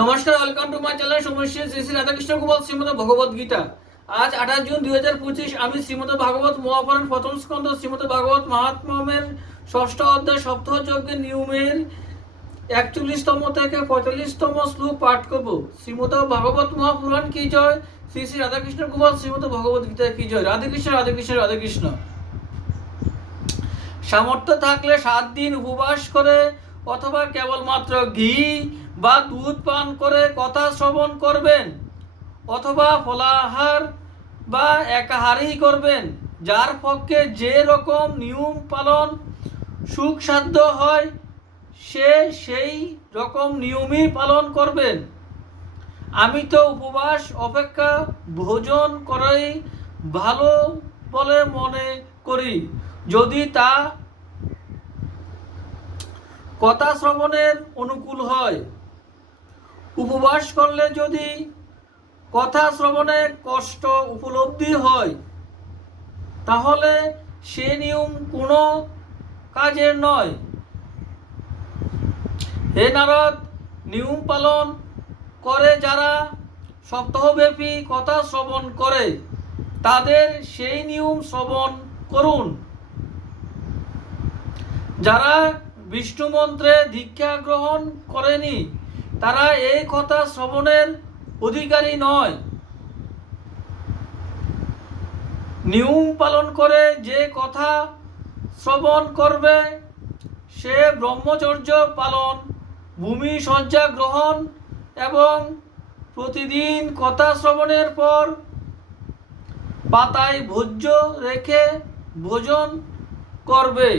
নমস্কার, welcome to my channel সমস্যা শ্রী শ্রী রাধাকৃষ্ণ গোপাল শ্রীমদ ভগবত গীতা। আজ 28 জুন 2025। আমি শ্রীমদ ভাগবত মহাপুরাণ প্রথম স্কন্ধ শ্রীমদ ভাগবত মহাত্ম্যের ষষ্ঠ অধ্যায় সপ্তাহ যজ্ঞের নিয়মের 41তম থেকে 45তম শ্লোক পাঠ করব। শ্রীমদ ভাগবত মহাপুরাণ কি জয়, শ্রী শ্রী রাধাকৃষ্ণ গোপাল শ্রীমদ ভগবত গীতা কি জয়। রাধে কৃষ্ণ রাধে কৃষ্ণ রাধে কৃষ্ণ। সামর্থ্য থাকলে 7 দিন উপবাস করে অথবা কেবলমাত্র ঘি বা দুধ পান করে কথা শ্রবণ করবেন, অথবা ফলাহার বা একাহারই করবেন। যার পক্ষে যে রকম নিয়ম পালন সুখসাধ্য হয় সে সেই রকম নিয়মই পালন করবেন। আমি তো উপবাস অপেক্ষা ভোজন করাই ভালো বলে মনে করি, যদি তা কথা শ্রবণের অনুকূল হয়। উপবাস করলে যদি কথা শ্রবণে কষ্ট উপলব্ধি হয় তাহলে সে নিয়ম কোনো কাজের নয়। হে নারদ, নিয়ম পালন করে যারা সপ্তাহব্যাপী কথা শ্রবণ করে তাদের সেই নিয়ম শ্রবণ করুন। যারা বিষ্ণু মন্ত্রে দীক্ষা গ্রহণ করেনি তারা এই কথা শ্রবণের অধিকারী নয়। নিয়ম পালন করে যে কথা শ্রবণ করবে সে ব্রহ্মচর্য পালন, ভূমি শয্যা গ্রহণ এবং প্রতিদিন কথা শ্রবণের পর পাতায় ভোজ্য রেখে ভোজন করবে।